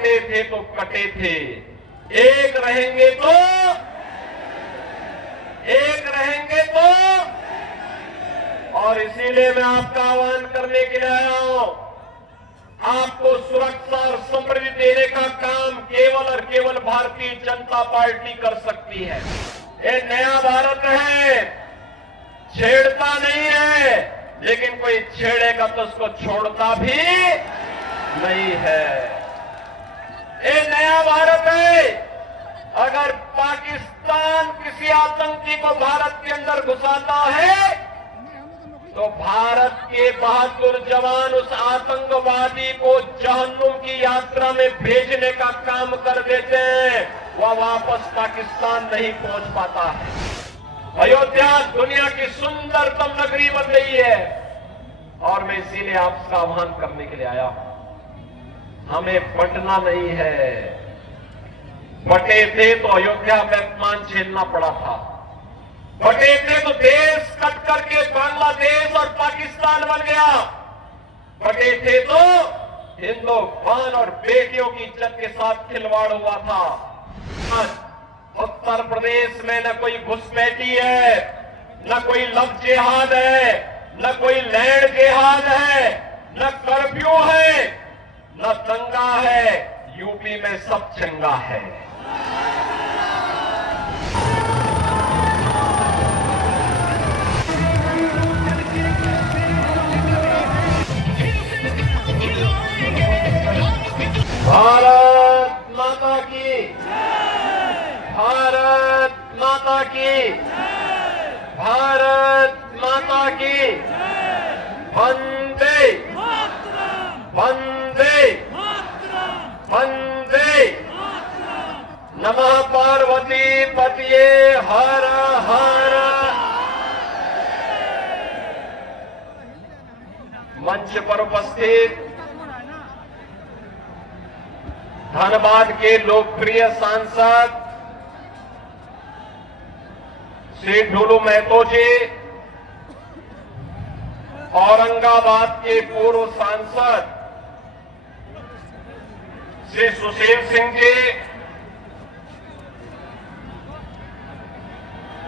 बटे थे तो कटे थे, एक रहेंगे तो और इसीलिए मैं आपका आह्वान करने के लिए आया हूं। आपको सुरक्षा और समृद्धि देने का काम केवल और केवल भारतीय जनता पार्टी कर सकती है। ये नया भारत है, छेड़ता नहीं है, लेकिन कोई छेड़ेगा तो उसको छोड़ता भी नहीं है। ये नया भारत है। अगर पाकिस्तान किसी आतंकी को भारत के अंदर घुसाता है तो भारत के बहादुर जवान उस आतंकवादी को जहन्नुम की यात्रा में भेजने का काम कर देते हैं, वह वापस पाकिस्तान नहीं पहुंच पाता है। अयोध्या दुनिया की सुंदरतम नगरी बन रही है और मैं इसीलिए आपका आह्वान करने के लिए आया हूं। हमें बंटना नहीं है। बटे थे तो अयोध्या में अपमान झेलना पड़ा था, बटे थे तो देश कट करके बांग्लादेश और पाकिस्तान बन गया, बटे थे तो हिंदुस्तान और बेटियों की इज्जत के साथ खिलवाड़ हुआ था। उत्तर प्रदेश में न कोई घुसपैठी है, न कोई लव जिहाद है, न कोई लैंड जिहाद है, न कर्फ्यू है, न दंगा है। यूपी में सब चंगा है। भारत माता की, भारत माता की, भारत माता की। वंदे वंदे वंदे। नमः पार्वती पतिये हर हर। मंच पर उपस्थित धनबाद के लोकप्रिय सांसद श्री ढोलू महतो जी, औरंगाबाद के पूर्व सांसद श्री सुशील सिंह जी,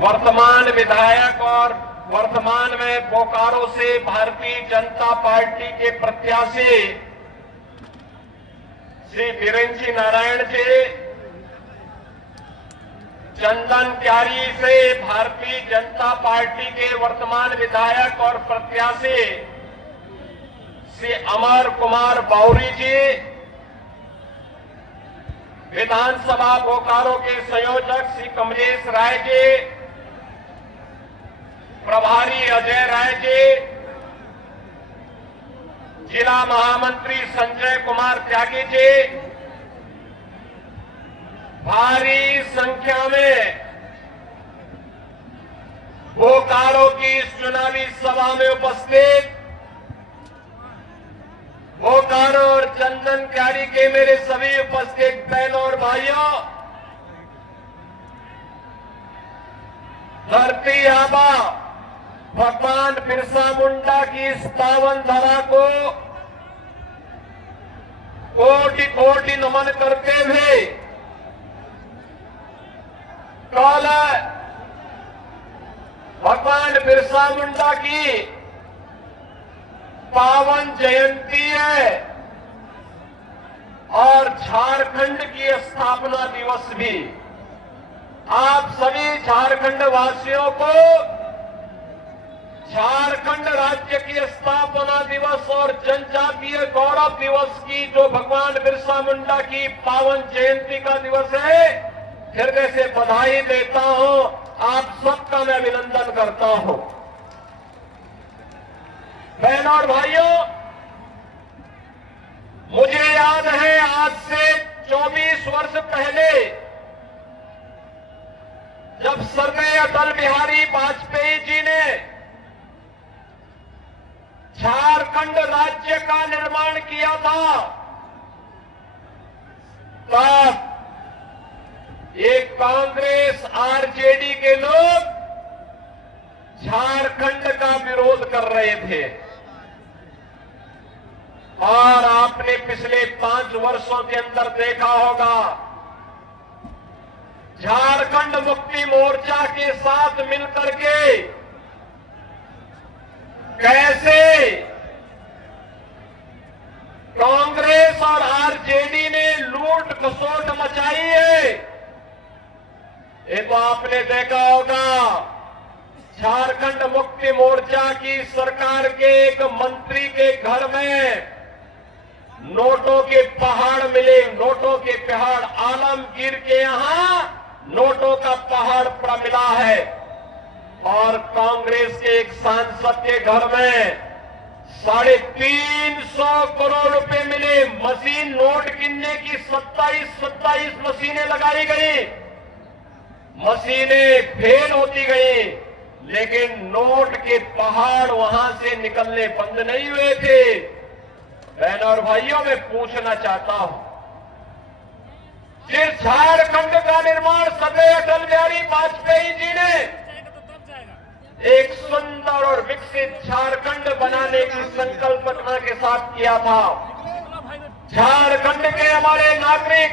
वर्तमान विधायक और वर्तमान में बोकारो से भारतीय जनता पार्टी के प्रत्याशी श्री वीरेंद्र नारायण जी, चंदन क्यारी से भारतीय जनता पार्टी के वर्तमान विधायक और प्रत्याशी श्री अमर कुमार बाउरी जी, विधानसभा बोकारो के संयोजक श्री कमलेश राय जी, प्रभारी अजय राय जी, जिला महामंत्री संजय कुमार त्यागी जी, भारी संख्या में बोकारो की इस चुनावी सभा में उपस्थित बोकारो और चंदन क्यारी के मेरे सभी उपस्थित बहनों और भाइयों, धरती आबा भगवान बिरसा मुंडा की इस पावन धरा को कोटि कोटि नमन करते हुए कल भगवान बिरसा मुंडा की पावन जयंती है और झारखंड की स्थापना दिवस भी। आप सभी झारखंड वासियों को झारखंड राज्य की स्थापना दिवस और जनजातीय गौरव दिवस की जो भगवान बिरसा मुंडा की पावन जयंती का दिवस है, हृदय से बधाई देता हूं। आप सबका मैं अभिनंदन करता हूं। बहनों और भाइयों, मुझे याद है आज से 24 वर्ष पहले जब स्वर्गीय अटल बिहारी वाजपेयी जी ने झारखंड राज्य का निर्माण किया था, तब एक कांग्रेस आरजेडी के लोग झारखंड का विरोध कर रहे थे। और आपने पिछले 5 वर्षों के अंदर देखा होगा, झारखंड मुक्ति मोर्चा के साथ मिलकर के कैसे कांग्रेस और आरजेडी ने लूट खसोट मचाई है। ये तो आपने देखा होगा, झारखंड मुक्ति मोर्चा की सरकार के एक मंत्री के घर में नोटों के पहाड़ मिले। नोटों के पहाड़, आलमगीर के यहां नोटों का पहाड़ पड़ा मिला है। और कांग्रेस के एक सांसद के घर में 350 करोड़ रुपए मिले। मशीन नोट गिनने की 27 मशीनें लगाई गई, मशीनें फेल होती गई, लेकिन नोट के पहाड़ वहां से निकलने बंद नहीं हुए थे। बहन और भाइयों, मैं पूछना चाहता हूं, जिस झारखंड का निर्माण सदैव अटल बिहारी वाजपेयी जी ने एक सुंदर और विकसित झारखंड बनाने की संकल्पना के साथ किया था, झारखंड के हमारे नागरिक,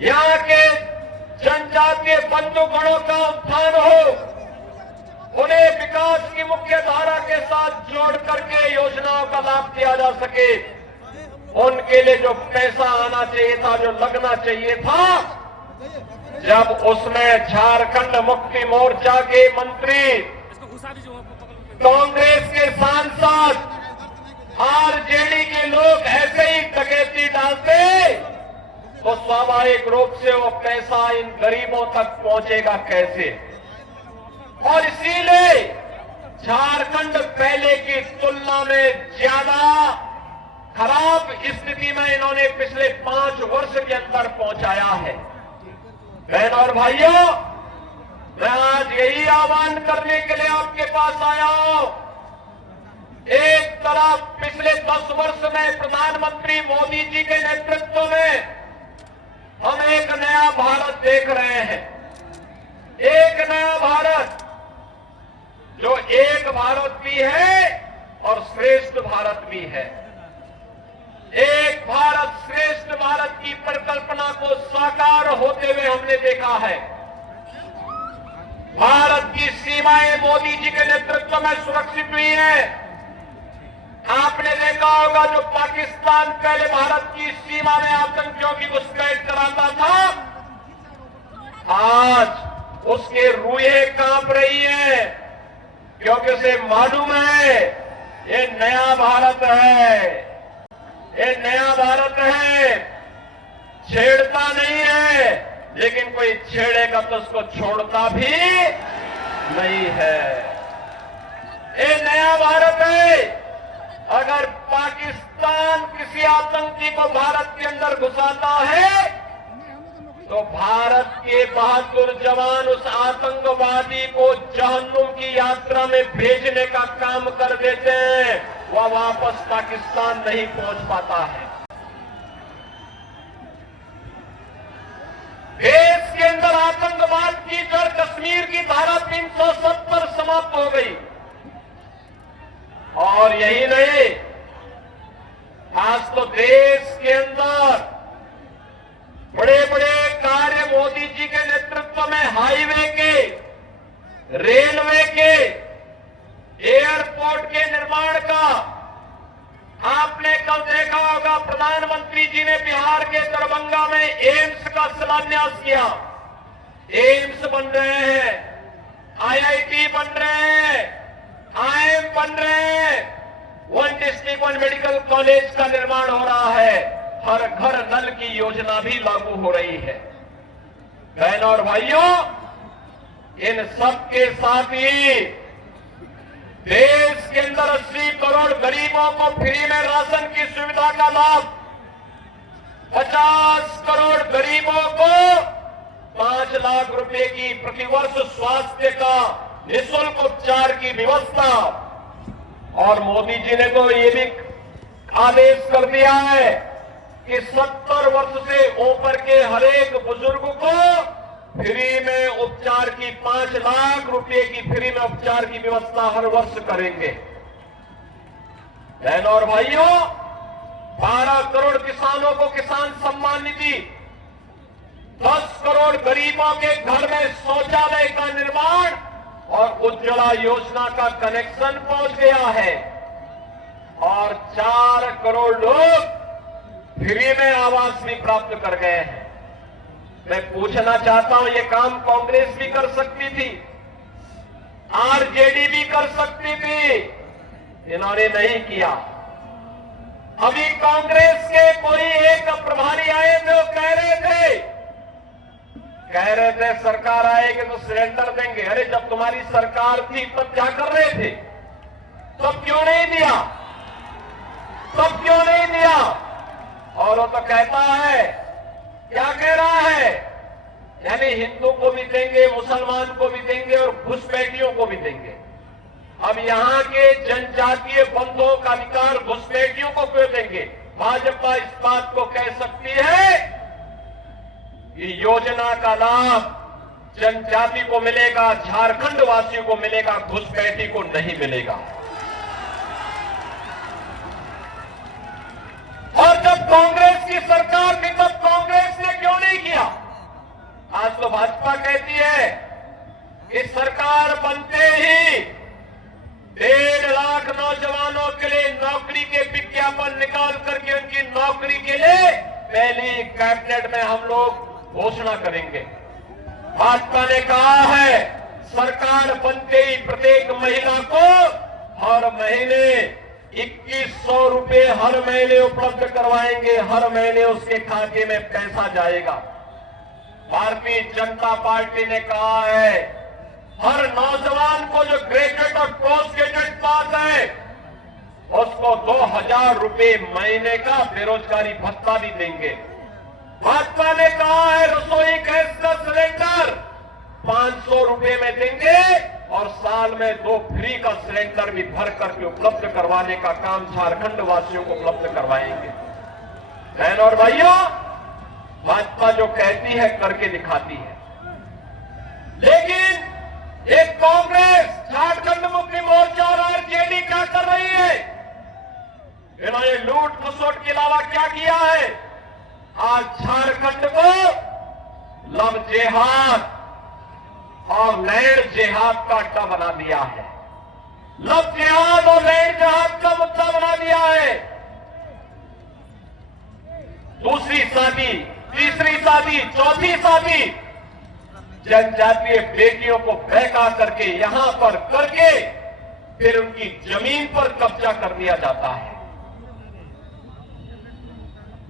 यहां के जनजातीय बंधुगणों का उत्थान हो, उन्हें विकास की मुख्य धारा के साथ जोड़ करके योजनाओं का लाभ दिया जा सके, उनके लिए जो पैसा आना चाहिए था, जो लगना चाहिए था, जब उसमें झारखंड मुक्ति मोर्चा के मंत्री, कांग्रेस के सांसद, आरजेडी के लोग ऐसे ही डकैती डालते, तो स्वाभाविक रूप से वो पैसा इन गरीबों तक पहुंचेगा कैसे। और इसीलिए झारखंड पहले की तुलना में ज्यादा खराब स्थिति में इन्होंने पिछले 5 वर्ष के अंदर पहुंचाया है। बहन और भाइयों, मैं आज यही आह्वान करने के लिए आपके पास आया हूं। एक तरफ पिछले 10 वर्ष में प्रधानमंत्री मोदी जी के नेतृत्व में हम एक नया भारत देख रहे हैं, एक नया भारत जो एक भारत भी है और श्रेष्ठ भारत भी है। एक भारत श्रेष्ठ भारत की परिकल्पना को साकार होते हुए हमने देखा है। भारत की सीमाएं मोदी जी के नेतृत्व में सुरक्षित हुई हैं। आपने देखा होगा, जो पाकिस्तान पहले भारत की सीमा में आतंकियों की घुसपैठ कराता था, आज उसके रूहें कांप रही है, क्योंकि उसे मालूम है ये नया भारत है, ये नया भारत है, छेड़ता नहीं है, लेकिन कोई छेड़ेगा तो उसको छोड़ता भी नहीं है। ये नया भारत है। अगर पाकिस्तान किसी आतंकी को भारत के अंदर घुसाता है, तो भारत के बहादुर जवान उस आतंकवादी को जहन्नुम की यात्रा में भेजने का काम कर देते हैं, वह वापस पाकिस्तान नहीं पहुंच पाता है। देश के अंदर आतंकवाद की जड़ कश्मीर की धारा 370 समाप्त हो गई। और यही नहीं, आज तो देश के अंदर बड़े बड़े कार्य मोदी जी के नेतृत्व में हाईवे के, रेलवे के, एयरपोर्ट के निर्माण का आपने कल देखा होगा। प्रधानमंत्री जी ने बिहार के दरभंगा में एम्स का शिलान्यास किया। एम्स बन रहे हैं, आईआईटी बन रहे हैं, आईएम बन रहे हैं, 1 डिस्ट्रिक्ट 1 मेडिकल कॉलेज का निर्माण हो रहा है, हर घर नल की योजना भी लागू हो रही है। बहनों और भाइयों, इन सब के साथ ही देश के अंदर 80 करोड़ गरीबों को फ्री में राशन की सुविधा का लाभ, 50 करोड़ गरीबों को 5 लाख रुपए की प्रतिवर्ष स्वास्थ्य का निःशुल्क उपचार की व्यवस्था। और मोदी जी ने तो ये भी आदेश कर दिया है कि 70 वर्ष से ऊपर के हर एक बुजुर्ग को फ्री में उपचार की 5 लाख रुपए की फ्री में उपचार की व्यवस्था हर वर्ष करेंगे। बहनों और भाइयों, 12 करोड़ किसानों को किसान सम्मान निधि, 10 करोड़ गरीबों के घर में शौचालय का निर्माण और उज्ज्वला योजना का कनेक्शन पहुंच गया है और 4 करोड़ लोग फ्री में आवास भी प्राप्त कर गए हैं। मैं पूछना चाहता हूं, ये काम कांग्रेस भी कर सकती थी, आरजेडी भी कर सकती थी, इन्होंने नहीं किया। अभी कांग्रेस के कोई एक प्रभारी आए थे, वो कह रहे थे सरकार आएगी तो सिलेंडर देंगे। अरे जब तुम्हारी सरकार थी तब क्या कर रहे थे? तब क्यों नहीं दिया? तब क्यों नहीं दिया? और वो तो कहता है, क्या कह रहा है, यानी हिंदू को भी देंगे, मुसलमान को भी देंगे और घुसपैठियों को भी देंगे। अब यहां के जनजातीय बंधुओं का अधिकार घुसपैठियों को क्यों देंगे? भाजपा इस बात को कह सकती है कि योजना का लाभ जनजाति को मिलेगा, झारखंड वासियों को मिलेगा, घुसपैठी को नहीं मिलेगा। और जब कांग्रेस की सरकार थी तब कांग्रेस ने क्यों नहीं किया? आज तो भाजपा कहती है कि सरकार बनते ही 1.5 लाख नौजवानों के लिए नौकरी के विज्ञापन निकाल करके उनकी नौकरी के लिए पहली कैबिनेट में हम लोग घोषणा करेंगे। भाजपा ने कहा है सरकार बनते ही प्रत्येक महिला को हर महीने 2100 रुपए हर महीने उपलब्ध करवाएंगे, हर महीने उसके खाते में पैसा जाएगा। भारतीय जनता पार्टी ने कहा है हर नौजवान को जो ग्रेजुएट और पोस्ट ग्रेजुएट पास है उसको 2000 रुपए महीने का बेरोजगारी भत्ता भी देंगे। भाजपा ने कहा है रसोई गैस का सिलेंडर 500 रुपए में देंगे और साल में 2 फ्री का सिलेंडर भी भर करके उपलब्ध करवाने का काम झारखंड वासियों को उपलब्ध करवाएंगे। बहन और भाइयों, भाजपा जो कहती है करके दिखाती है, लेकिन एक कांग्रेस, झारखंड मुक्ति मोर्चा और आरजेडी क्या कर रही है? इन्होंने लूट खसोट के अलावा क्या किया है? आज झारखंड को लव जेहाद और लैंड जेहाद का अड्डा बना दिया है। लव जेहाद और लैंड जेहाद का मुद्दा बना दिया है। दूसरी शादी, तीसरी शादी, चौथी शादी जनजातीय बेटियों को बहका करके यहां पर करके फिर उनकी जमीन पर कब्जा कर दिया जाता है।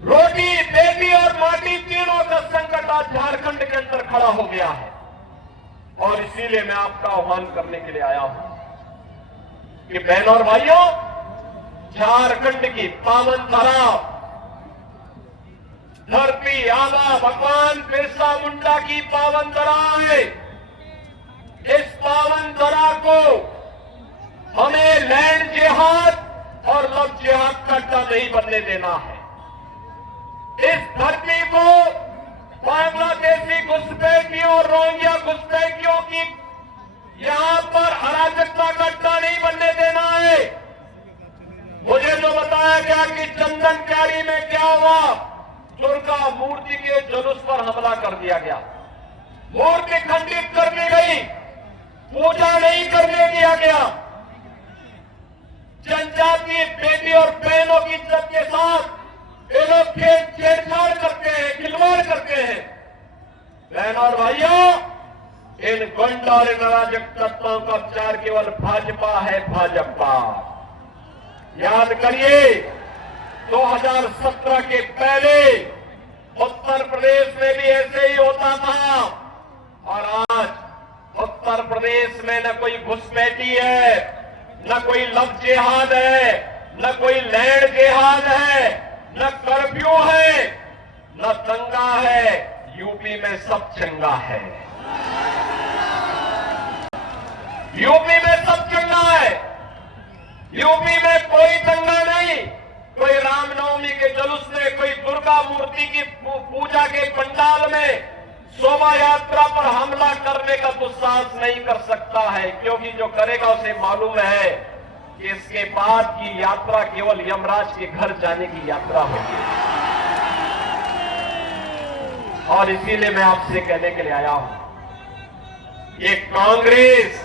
रोटी, बेटी और माटी तीनों का संकट आज झारखंड के अंदर खड़ा हो गया है और इसीलिए मैं आपका आह्वान करने के लिए आया हूं कि बहन और भाइयों, झारखंड की पावन धरा, धरती आबा भगवान बिरसा मुंडा की पावन धरा है। इस पावन धरा को हमें लैंड जिहाद और लव जिहाद का अड्डा नहीं बनने देना है। इस धरती को बांग्लादेशी घुसपैठियों और रोहिंग्या घुसपैठियों की यहां पर अराजकता का अड्डा नहीं बनने देना है। मुझे जो बताया गया कि चंदन क्यारी में क्या हुआ, दुर्गा मूर्ति के जुलूस पर हमला कर दिया गया, मूर्ति खंडित कर दी गई, पूजा नहीं करने दिया गया। जनजातीय बेटी और बहनों की इज्जत के साथ ये लोग छेड़छाड़ करते हैं, खिलवाड़ करते हैं। बहन और भाइयों, इन गुंड और इन अराजक तत्वों का उपचार केवल भाजपा है, भाजपा। याद करिए 2017 के पहले उत्तर प्रदेश में भी ऐसे ही होता था और आज उत्तर प्रदेश में न कोई घुसपैठी है, न कोई लव जिहाद है, न कोई लैंड जिहाद है, न कर्फ्यू है, न दंगा है। यूपी में सब चंगा है, यूपी में सब चंगा है। यूपी में कोई दंगा नहीं, कोई रामनवमी के जुलूस में, कोई दुर्गा मूर्ति की पूजा के पंडाल में शोभा यात्रा पर हमला करने का दुस्साहस नहीं कर सकता है, क्योंकि जो करेगा उसे मालूम है कि इसके बाद की यात्रा केवल यमराज के घर जाने की यात्रा होगी। और इसीलिए मैं आपसे कहने के लिए आया हूं, ये कांग्रेस,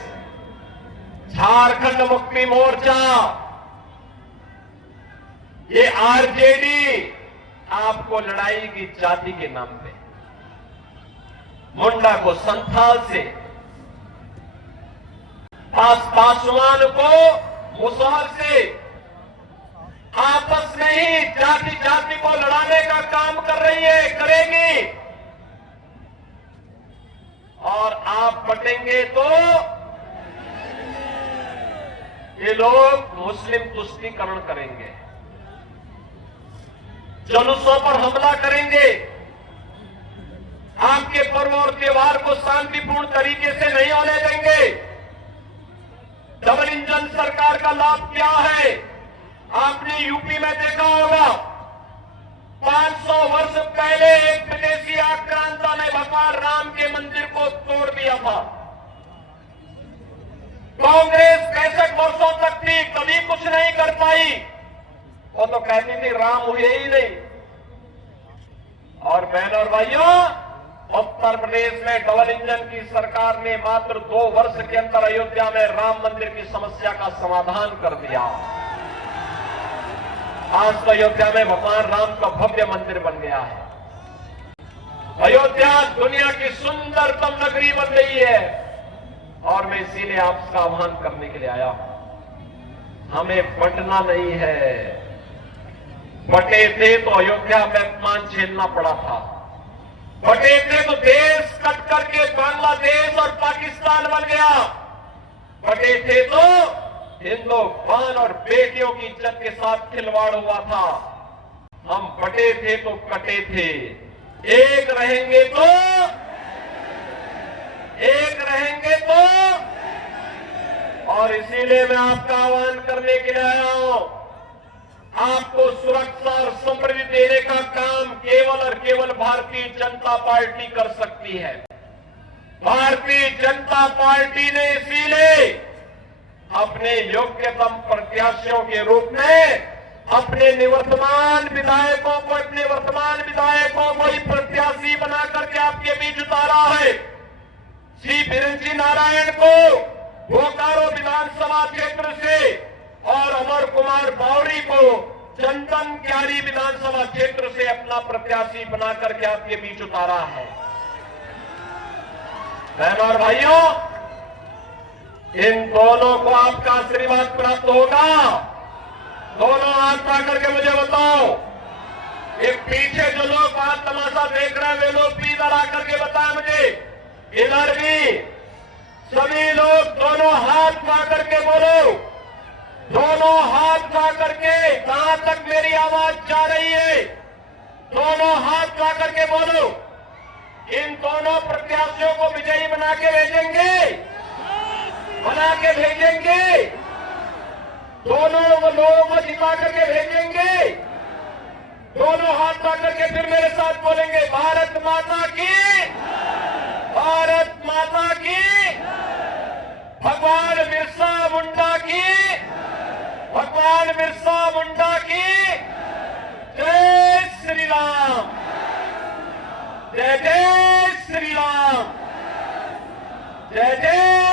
झारखंड मुक्ति मोर्चा, ये आरजेडी आपको लड़ाई की जाति के नाम पे, मुंडा को संथाल से, पासवान को मुसहर से, आपस में ही जाति जाति को लड़ाने का काम कर रही है, करेगी। और आप बटेंगे तो ये लोग मुस्लिम तुष्टीकरण करेंगे, जुलूसों पर हमला करेंगे, आपके पर्व और त्योहार को शांतिपूर्ण तरीके से नहीं होने देंगे। डबल इंजन सरकार का लाभ क्या है? आपने यूपी में देखा होगा, 500 वर्ष पहले एक विदेशी आक्रांता ने भगवान राम के मंदिर को तोड़ दिया था। कांग्रेस 65 वर्षों तक थी, कभी कुछ नहीं कर पाई। वो तो कहती थी राम हुए ही नहीं। और बहनों और भाइयों, उत्तर प्रदेश में डबल इंजन की सरकार ने मात्र 2 वर्ष के अंदर अयोध्या में राम मंदिर की समस्या का समाधान कर दिया। आज तो अयोध्या में भगवान राम का भव्य मंदिर बन गया है। अयोध्या दुनिया की सुंदरतम नगरी बन गई है। और मैं इसीलिए आपका आह्वान करने के लिए आया हूं, हमें बंटना नहीं है। बटे थे तो अयोध्या में अपमान झेलना पड़ा था, बटे थे तो देश कट करके बांग्लादेश और पाकिस्तान बन गया, बटे थे तो हिंदुस्तान और बेटियों की इज्जत के साथ खिलवाड़ हुआ था। हम बटे थे तो कटे थे, एक रहेंगे तो और इसीलिए मैं आपका आह्वान करने के लिए आया हूं, आपको सुरक्षा और समृद्धि देने का काम केवल और केवल भारतीय जनता पार्टी कर सकती है। भारतीय जनता पार्टी ने इसीलिए अपने योग्यतम प्रत्याशियों के रूप में अपने वर्तमान विधायकों को ही प्रत्याशी बना करके आपके बीच उतारा है। श्री बिरंची नारायण को बोकारो विधानसभा क्षेत्र से और अमर कुमार बावरी को चंदन क्यारी विधानसभा क्षेत्र से अपना प्रत्याशी बना करके आपके बीच उतारा है। बहनों और भाइयों, इन दोनों को आपका आशीर्वाद प्राप्त होगा। दोनों हाथ पा करके मुझे बताओ, एक पीछे जो लोग बात तमाशा देख रहे हैं वे लोग भी इधर आकर के बताएं मुझे। इधर भी सभी लोग दोनों हाथ पा करके बोलो, दोनों हाथ पा करके, कहां तक मेरी आवाज जा रही है? दोनों हाथ पा करके बोलो। इन दोनों प्रत्याशियों को विजयी बना के भेजेंगे, दोनों लोगों को जिता करके भेजेंगे। दोनों हाथ पा करके फिर मेरे साथ बोलेंगे, भारत माता की, भारत माता की, भगवान बिरसा मुंडा की, भगवान बिरसा मुंडा की जय श्री राम, जय जय श्री राम, जय जय